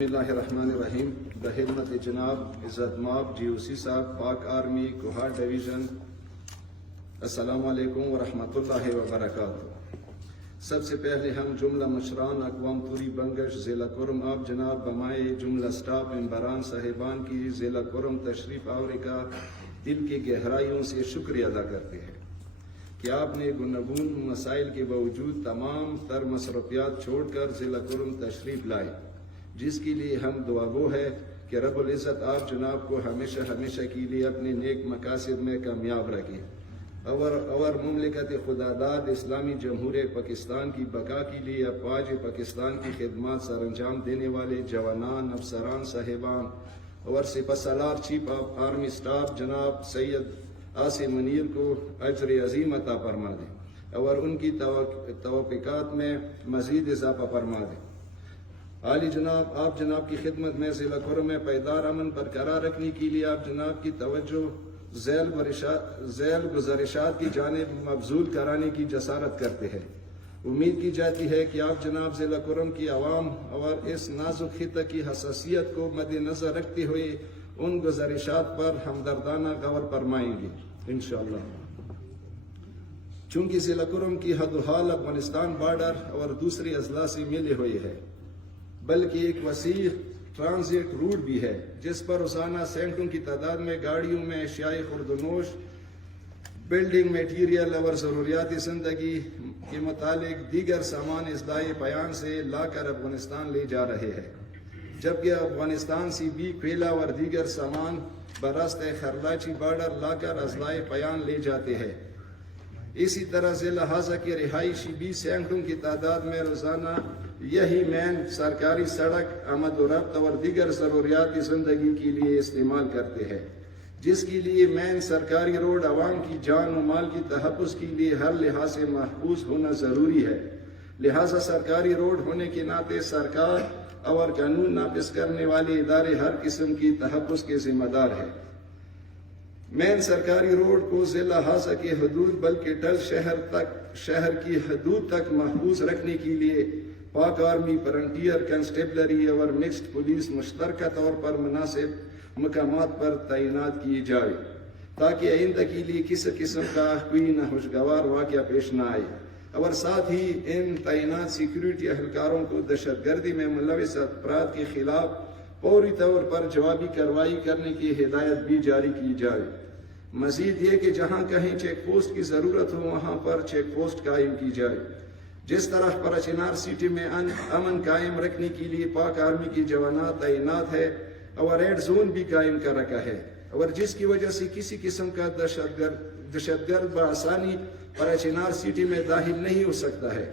بسم اللہ الرحمن الرحیم. بخدمت جناب عزت ماب GOC صاحب پاک آرمی کوہا ڈویژن، السلام علیکم ورحمۃ اللہ وبرکاتہ. سب سے پہلے ہم جملہ مشران اقوام توری بنگش ضلع کرم آپ جناب بمائے جملہ سٹاف ممبران صاحبان کی ضلع کرم تشریف آوری کا دل کی گہرائیوں سے شکریہ ادا کرتے ہیں کہ آپ نے گوناگون مسائل کے باوجود تمام تر مصروفیات چھوڑ کر ضلع کرم تشریف لائے، جس کے لیے ہم دعا گو ہے کہ رب العزت آپ جناب کو ہمیشہ ہمیشہ کے لیے اپنے نیک مقاصد میں کامیاب رکھے اور مملکت خداداد اسلامی جمہوریہ پاکستان کی بقا کے لیے افواج پاکستان کی خدمات سر انجام دینے والے جوانان، افسران صاحبان اور سپہ سالار چیف آف آرمی اسٹاف جناب سید عاصم منیر کو اجر عظیم عطا فرما دے اور ان کی توفیقات میں مزید اضافہ فرما دے. عالی جناب، آپ جناب کی خدمت میں ضلع کرم میں پائیدار امن برقرار رکھنے کے لیے آپ جناب کی توجہ ذیل گزارشات کی جانب مبذول کرانے کی جسارت کرتے ہیں. امید کی جاتی ہے کہ آپ جناب ضلع کرم کی عوام اور اس نازک خطہ کی حساسیت کو مد نظر رکھتے ہوئے ان گزارشات پر ہمدردانہ غور فرمائیں گے انشاءاللہ. چونکہ ضلع کرم کی حد و حال افغانستان بارڈر اور دوسری اضلاع سے ملے ہوئے ہے، بلکہ ایک وسیع ٹرانزٹ روٹ بھی ہے جس پر روزانہ سینکڑوں کی تعداد میں گاڑیوں میں اشیاء خوردونوش، بلڈنگ میٹیریل اور ضروریات زندگی کے متعلق دیگر سامان اضلاع بیان سے لا کر افغانستان لے جا رہے ہیں، جبکہ افغانستان سے بھی کوئلہ اور دیگر سامان براستہ خرلاچی بارڈر لا کر اضلاع بیان لے جاتے ہیں. اسی طرح ضلع ہازہ کے رہائشی بھی سینکڑوں کی تعداد میں روزانہ یہی مین سرکاری سڑک آمد و رفت اور دیگر ضروریات زندگی کے لیے استعمال کرتے ہیں، جس کے لیے مین سرکاری روڈ عوام کی جان و مال کی تحفظ کے لیے ہر لحاظ سے محفوظ ہونا ضروری ہے. لہذا سرکاری روڈ ہونے کے ناطے سرکار اور قانون نافذ کرنے والے ادارے ہر قسم کی تحفظ کے ذمہ دار ہیں. مین سرکاری روڈ کو ضلع ہازہ کی حدود بلکہ ڈل شہر کی حدود تک محفوظ رکھنے کے لیے پاک آرمی، فرنٹیئر کنسٹیبلری اور مکسڈ پولیس مشترکہ طور پر مناسب مقامات پر تعینات کی جائے تاکہ آئندہ کے لیے کسی قسم کا کوئی ناخوشگوار واقعہ پیش نہ آئے، اور ساتھ ہی ان تعینات سیکیورٹی اہلکاروں کو دہشت گردی میں ملوث افراد کے خلاف فوری طور پر جوابی کارروائی کرنے کی ہدایت بھی جاری کی جائے. مزید یہ کہ جہاں کہیں چیک پوسٹ کی ضرورت ہو وہاں پر چیک پوسٹ قائم کی جائے. جس طرح پراچینار سٹی میں امن قائم رکھنے کے لیے پاک آرمی کی جوانات تعینات ہے اور ریڈ زون بھی قائم کر رکھا ہے، اور جس کی وجہ سے کسی قسم کا دہشت گرد بآسانی پراچینار سٹی میں داخل نہیں ہو سکتا ہے.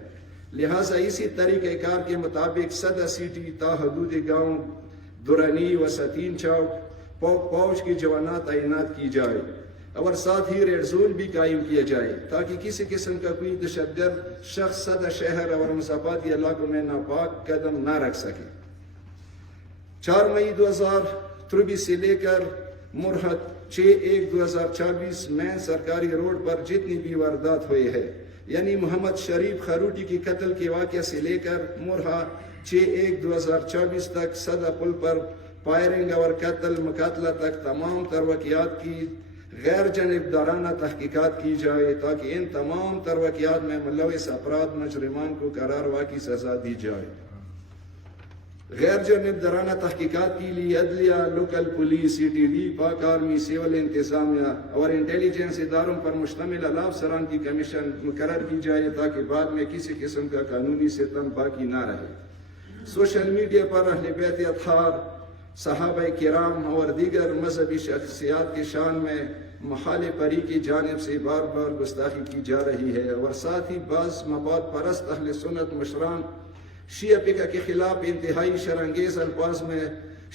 لہٰذا اسی طریقہ کار کے مطابق صدر سٹی تا حدود گاؤں دورانی و ستین چوک پوچ کی جوانات تعینات کی جائے اور ساتھ ہی ریڈ زون بھی قائم کیا جائے تاکہ کسی قسم کا کوئی دہشت گرد شخص صدر شہر اور مسافاتی علاقوں میں ناپاک قدم نہ رکھ سکے. 4 مئی 2023 سے لے کر مرحت 6/1/2024 مین سرکاری روڈ پر جتنی بھی واردات ہوئے ہیں، یعنی محمد شریف خروٹی کی قتل کے واقعہ سے لے کر مرحت 6/1/2024 تک صدر پل پر فائرنگ اور قتل مقاتلہ تک تمام تر واقعات کی غیر جانبدارانہ تحقیقات کی جائے تاکہ ان تمام تر واقعات میں ملوث افراد مجرمان کو قرار واقعی سزا دی جائے. غیر جانبدارانہ تحقیقات کے لیے عدلیہ، لوکل پولیس، CTD، پاک آرمی، سول انتظامیہ اور انٹیلیجنس اداروں پر مشتمل اعلیٰ افسران کی کمیشن مقرر کی جائے تاکہ بعد میں کسی قسم کا قانونی ستم باقی نہ رہے. سوشل میڈیا پر اہل بیت اطہار، صحابہ کرام اور دیگر مذہبی شخصیات کی شان میں مخالف پری کی جانب سے بار بار گستاخی کی جا رہی ہے، اور ساتھ ہی بعض مفاد پرست اہل سنت مشران شیعہ فقہ کے خلاف انتہائی شرانگیز الفاظ میں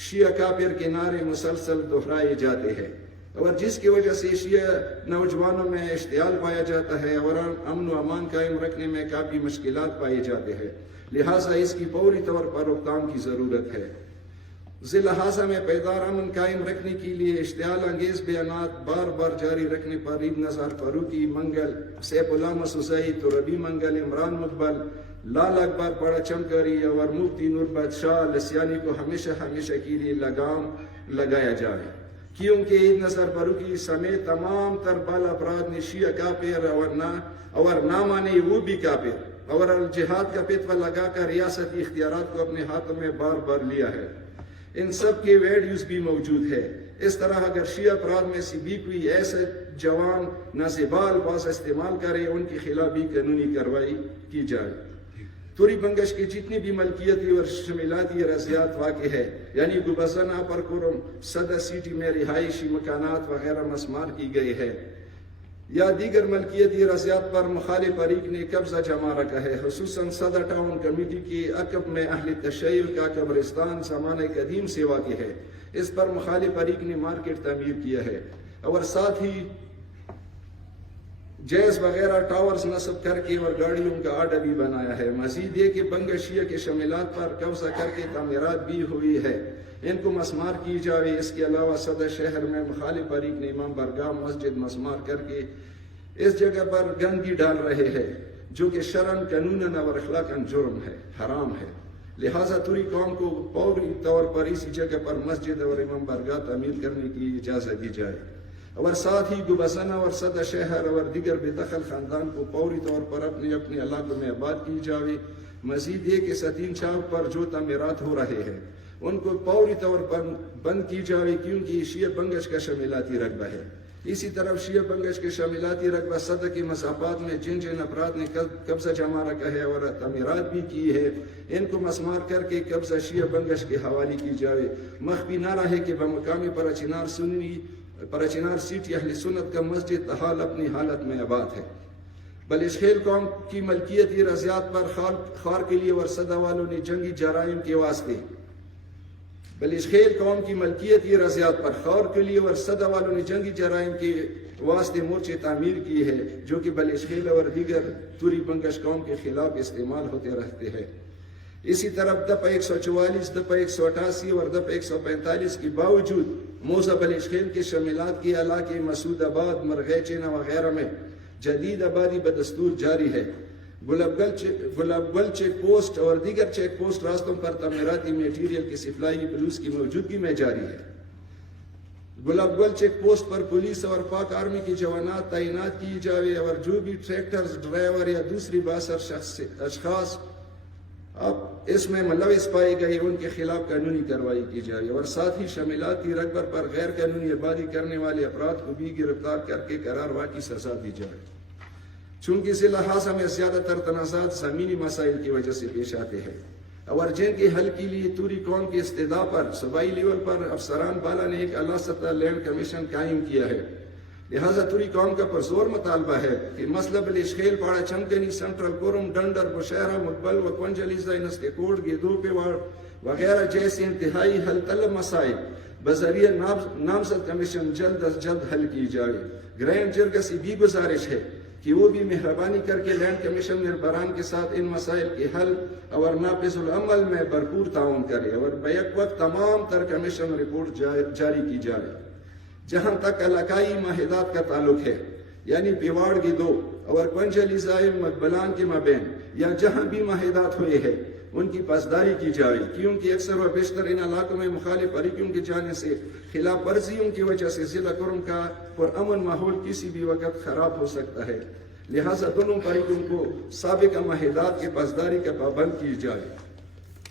شیعہ کافر کے نعرے مسلسل دہرائے جاتے ہیں، اور جس کی وجہ سے شیعہ نوجوانوں میں اشتعال پایا جاتا ہے اور امن و امان قائم رکھنے میں کافی مشکلات پائے جاتے ہیں. لہٰذا اس کی فوری طور پر روک تھام کی ضرورت ہے. ضلع ہازہ میں پائیدار امن قائم رکھنے کے لیے اشتعال انگیز بیانات بار بار جاری رکھنے پر عید نثار فاروقی، منگل، سیف علامہ سوسائی، تربی منگل، عمران مقبل، لال اکبر پڑا چمکری اور مفتی نور بادشاہ لسیانی کو ہمیشہ ہمیشہ کے لیے لگام لگایا جائے، کیونکہ عید نظر فاروقی سمیت تمام تر بال افراد نے شیعہ کافر اور نہ مانے وہ بھی کافر اور الجہاد کا فتویٰ لگا کر ریاستی اختیارات کو اپنے ہاتھوں میں بار بار لیا ہے۔ ان سب کے ویڈیوز بھی موجود ہے۔ اس طرح اگر شیعہ افراد میں سے بھی کوئی ایسے جوان نازیبال باز استعمال کرے، ان کے خلاف بھی قانونی کارروائی کی جائے۔ توری بنگش کی جتنی بھی ملکیتی اور شمیلاتی رضیات واقع ہے، یعنی گوبزن اپر کورم صدر سٹی میں رہائشی مکانات وغیرہ مسمار کی گئی ہے یا دیگر ملکیتی رضیات پر مخالف فریق نے قبضہ جما رکھا ہے، خصوصاً صدر ٹاؤن کمیٹی کے عقب میں اہل تشیع کا قبرستان زمانہ قدیم سے واقع ہے، اس پر مخالف فریق نے مارکیٹ تعمیر کیا ہے اور ساتھ ہی جیز وغیرہ ٹاورز نصب کر کے اور گاڑیوں کا اڈا بھی بنایا ہے۔ مزید یہ کہ بنگش شیعہ کے شمیلات پر قبضہ کر کے تعمیرات بھی ہوئی ہے، ان کو مسمار کی جائے۔ اس کے علاوہ صدر شہر میں مخالف فریق نے امام برگاہ مسجد مسمار کر کے اس جگہ پر گندگی ڈال رہے ہیں، جو کہ شرعاً قانوناً اور اخلاقاً جرم ہے، حرام ہے۔ لہٰذا توری قوم کو فوری طور پر اسی جگہ پر مسجد اور امام برگاہ تعمیر کرنے کی اجازت دی جائے اور ساتھ ہی گوبزنہ اور صدر شہر اور دیگر بے دخل خاندان کو فوری طور پر اپنے اپنے علاقوں میں آباد کی جائے۔ مزید یہ کہ ستین چوک پر جو تعمیرات ہو رہے ہیں ان کو فوری طور پر بند کی جائے، کیونکہ یہ شیعہ بنگش کا شمیلاتی رقبہ ہے۔ اسی طرف شیعہ بنگش کے شمیلاتی رقبہ صدر کے مسافات میں جن جن افراد نے قبضہ جما رکھا ہے اور تعمیرات بھی کی ہے، ان کو مسمار کر کے قبضہ شیعہ بنگش کے حوالے کی جائے۔ مخفی نہ رہے کہ بمقامی پراچینار سٹی اہل سنت کا مسجد تحال اپنی حالت میں آباد ہے۔ بلشخیل قوم کی ملکیتی رضیات پر خار کے لیے اور صدہ والوں نے جنگی جرائم کے واسطے بلشخیل قوم کی ملکیتی رضیات پر خار کے لیے اور صدہ والوں نے جنگی جرائم کے واسطے مورچے تعمیر کی ہے، جو کہ بلشخیل اور دیگر توری بنگش قوم کے خلاف استعمال ہوتے رہتے ہیں۔ اسی طرف دپہ 144، دپہ 188 اور دپہ 145 کے باوجود موضع بلشخیل کے شمیلات کے علاقے مسعود آباد، مرغیچینہ وغیرہ میں جدید آبادی بدستور جاری ہے۔ گلاب گل چیک پوسٹ اور دیگر چیک پوسٹ راستوں پر تعمیراتی میٹیریل کی سپلائی پولیس کی موجودگی میں جاری ہے۔ گلاب گل چیک پوسٹ پر پولیس اور پاک آرمی کی جوانات تعینات کی جائے اور جو بھی ٹریکٹرز، ڈرائیور یا دوسری بااثر اشخاص اب اس میں ملوث پائے گئے ان کے خلاف قانونی کارروائی کی جائے اور ساتھ ہی شمیلاتی رقبہ پر غیر قانونی آبادی کرنے والے افراد کو بھی گرفتار کر کے قرار کی سزا دی جائے۔ چونکہ اس لحاظ میں زیادہ تر تنازعات زمینی مسائل کی وجہ سے پیش آتے ہیں اور جن کے حل کے لیے توری قوم کی استدعا پر صوبائی لیول پر افسران بالا نے ایک اعلیٰ سطح لینڈ کمیشن قائم کیا ہے۔ لہٰذا توری قوم کا پرزور مطالبہ ہے کہ مسئلہ بلشخیل، پاڑا چمکنی، سنٹرل کورم، ڈنڈر، بشہرہ، مقبل و کنجلیزہ، نستیکوٹ، گیدو پیواڑ وغیرہ جیسے انتہائی حل طلب مسائل بذریعہ نامزد کمیشن جلد از جلد حل کی جائے۔ گرینڈ جرگہ سے بھی گزارش ہے کہ وہ بھی مہربانی کر کے لینڈ کمیشن ممبران کے ساتھ ان مسائل کے حل اور نافذ العمل میں بھرپور تعاون کرے اور بیک وقت تمام تر کمیشن رپورٹ جاری کی جائے۔ جہاں تک علاقائی معاہدات کا تعلق ہے، یعنی پیواڑ گیدو اور کنجلیزہ مقبلان کے مابین یا جہاں بھی معاہدات ہوئے ہیں ان کی پاسداری کی جائے، کیونکہ اکثر و بیشتر ان علاقوں میں مخالف فریقوں کی جانب سے خلاف ورزیوں کی وجہ سے ضلع کرم کا پرامن ماحول کسی بھی وقت خراب ہو سکتا ہے۔ لہٰذا دونوں فریقوں کو سابقہ معاہدات کی پاسداری کا پابند کی جائے۔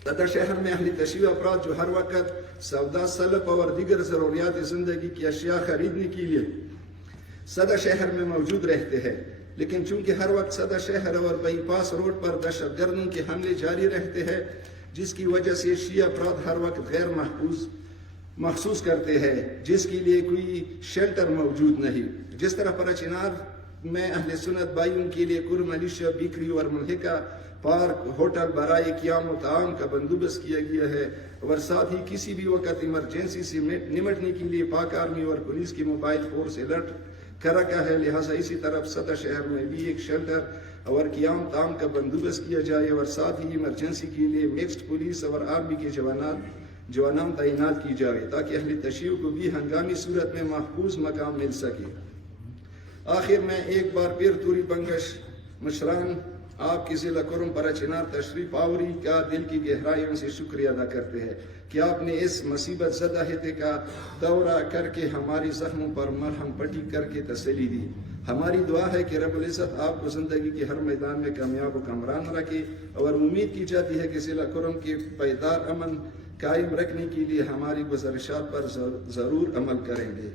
صدر شہر میں اہل تشیع افراد جو ہر وقت سودا، سلب اور دیگر ضروریات زندگی کی اشیاء خریدنے کے لیے صدر شہر میں موجود رہتے ہیں، لیکن چونکہ ہر وقت صدر شہر اور بائی پاس روڈ پر دہشت گردوں کے حملے جاری رہتے ہیں، جس کی وجہ سے شیعہ افراد ہر وقت غیر محسوس کرتے ہیں، جس کے لیے کوئی شیلٹر موجود نہیں۔ جس طرح پراچینار میں اہل سنت بھائیوں کے لیے کور ملیشیا، بیکری اور ملحقہ پارک، ہوٹل برائے قیام و طعام کا بندوبست کیا گیا ہے اور ساتھ ہی کسی بھی وقت ایمرجنسی سے نمٹنے کے لیے پاک آرمی اور پولیس کی موبائل فورس الرٹ کر رکھا ہے۔ لہٰذا اسی طرف صدر شہر میں بھی ایک شیلٹر اور قیام طعام کا بندوبست کیا جائے اور ساتھ ہی ایمرجنسی کے لیے مکسڈ پولیس اور آرمی کے جوانان تعینات کی جائے تاکہ اہل تشیع کو بھی ہنگامی صورت میں محفوظ مقام مل سکے۔ آخر میں ایک بار پھر توری بنگش مشران آپ کی ضلع کرم پر چنار تشریف آوری کا دل کی گہرائیوں سے شکریہ ادا کرتے ہیں کہ آپ نے اس مصیبت زدہ خطے کا دورہ کر کے ہماری زخموں پر مرہم پٹی کر کے تسلی دی. ہماری دعا ہے کہ رب العزت آپ کو زندگی کے ہر میدان میں کامیاب و کامران رکھے، اور امید کی جاتی ہے کہ ضلع کرم کے پائیدار امن قائم رکھنے کے لیے ہماری گزارشات پر ضرور عمل کریں گے.